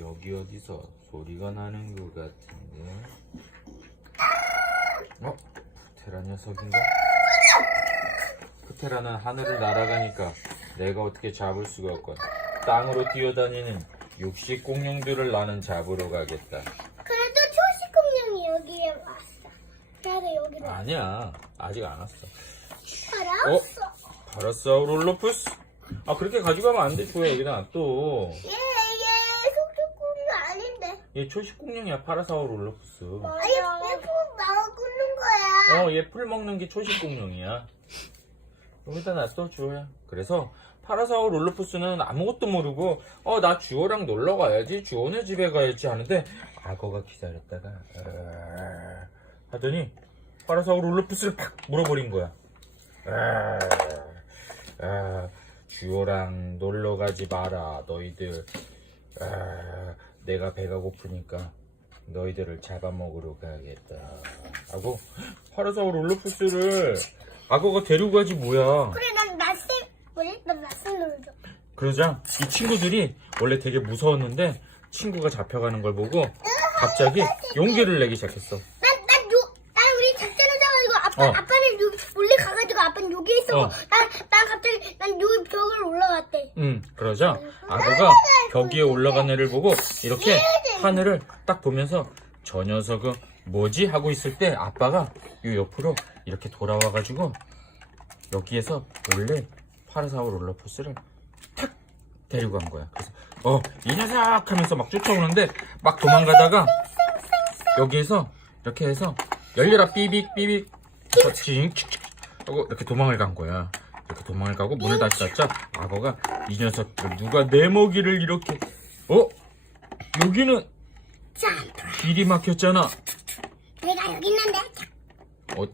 여기 어디서 소리가 나는 것 같은데. 어? 테라 녀석인가? 테라는 하늘을 날아가니까 내가 어떻게 잡을 수가 없건 땅으로 뛰어다니는 육식 공룡들을 나는 잡으러 가겠다. 그래도 초식 공룡이 여기에 왔어. 그래서 여기로 아니야, 아직 안 왔어. 알았어. 파라사우롤로푸스? 아 그렇게 가져가면 안 돼, 조야 여기다 놔둬. 얘, 얘 초식 공룡 아닌데. 얘 초식 공룡이야, 파라사우롤로푸스. 아니, 얘푹 나와 끓는 거야. 어, 얘 풀 먹는 게 초식 공룡이야. 여기다 놨어, 주호야. 그래서 파라사우 롤로푸스는 아무것도 모르고, 어, 나 주호랑 놀러 가야지, 주호네 집에 가야지 하는데, 악어가 기다렸다가, 어, 하더니, 파라사우 롤로푸스를 팍 물어버린 거야. 어, 어, 주호랑 놀러 가지 마라, 너희들. 어, 내가 배가 고프니까 너희들을 잡아먹으러 가야겠다. 하고 파라사우 롤로푸스를 악어가 데리고 가지 뭐야. 그래, 난 낯선, 뭐지? 난 낯선 놀죠. 그러자 이 친구들이 원래 되게 무서웠는데 친구가 잡혀가는 걸 보고 갑자기 용기를 내기 시작했어. 난, 난 요, 난 우리 작전을 짜가지고 아빠, 어. 아빠는 요, 몰래 가가지고 아빠는 여기 있었고, 어. 난, 난 갑자기, 난 요. 음, 그러자 악어가 벽 위에 올라간 애를 보고 이렇게 하늘을 딱 보면서 저 녀석은 뭐지 하고 있을 때 아빠가 요 옆으로 이렇게 돌아와가지고 여기에서 원래 파라사우 롤러코스를 탁 데리고 간 거야. 그래서 어 이 녀석 하면서 막 쫓아오는데 막 도망가다가 여기에서 이렇게 해서 열려라 삐빅 삐빅 징 칙칙 하고 이렇게 도망을 간 거야. 이렇게 도망을 가고 문을 다시 닫자 악어가 이 녀석들 누가 내 먹이를 이렇게 어 여기는 자, 길이 막혔잖아. 내가 여기 있는데. 자, 어,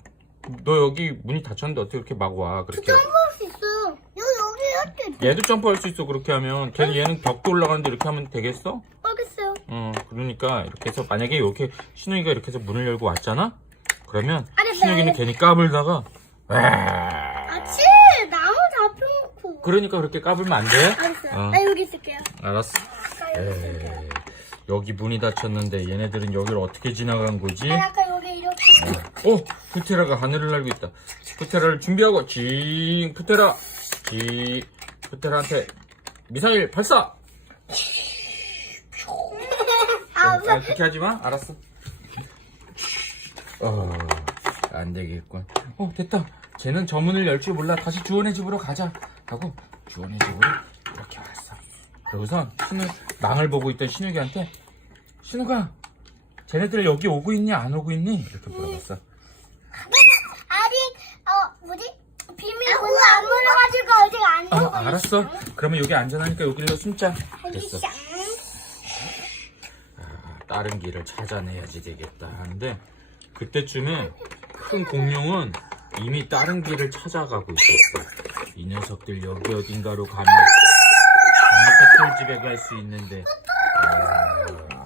너 여기 문이 닫혔는데 어떻게 이렇게 막 와? 그렇게. 점프할 수 있어. 여기, 여기, 여기. 얘도 점프할 수 있어, 그렇게 하면. 걔 얘는 벽도 올라가는데 이렇게 하면 되겠어? 알겠어요. 어, 그러니까 이렇게 해서 만약에 이렇게 신우이가 이렇게 해서 문을 열고 왔잖아? 그러면 알았어요, 신우이는 알았어요. 괜히 까불다가 와. 그러니까 그렇게 까불면 안 돼? 알았어요. 어. 나 여기 있을게요. 알았어. 나 여기 있을게요. 에이, 여기 문이 닫혔는데 얘네들은 여기를 어떻게 지나간 거지? 난 아까 여기 이렇게. 어, 푸테라가 하늘을 날고 있다. 푸테라를 준비하고, 징, 푸테라, 징, 푸테라한테 미사일 발사! 아, 아, 그렇게 하지 마. 알았어. 어, 안 되겠군. 어, 됐다. 쟤는 저 문을 열 줄 몰라. 다시 주원의 집으로 가자. 하고, 주원의 집으로 이렇게 왔어. 그러고선 신우, 망을 보고 있던 신우기한테, 신우가, 쟤네들 여기 오고 있니? 안 오고 있니? 이렇게 물어봤어. 아직, 어, 뭐지? 비밀번호 안 물어가지고 아직 안 아, 오고 알았어. 그러면 여기 안전하니까 여기로 숨자. 됐어. 있어. 다른 길을 찾아내야지 되겠다 하는데 그때쯤에 큰 공룡은 이미 다른 길을 찾아가고 있었어. 이 녀석들 여기 어딘가로 가면 강력한 집에 갈 수 있는데 아,